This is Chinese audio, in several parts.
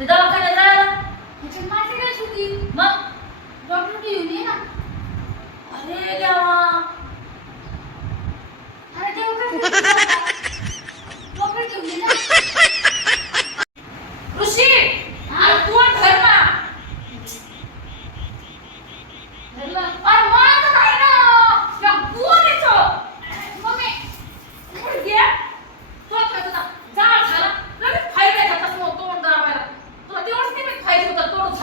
你咋不看人家？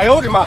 哎呦我的妈！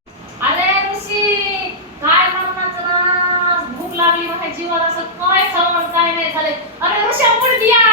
जीवाला असं काय खावं काय नाही झाले अरे ऋषा मुडदिया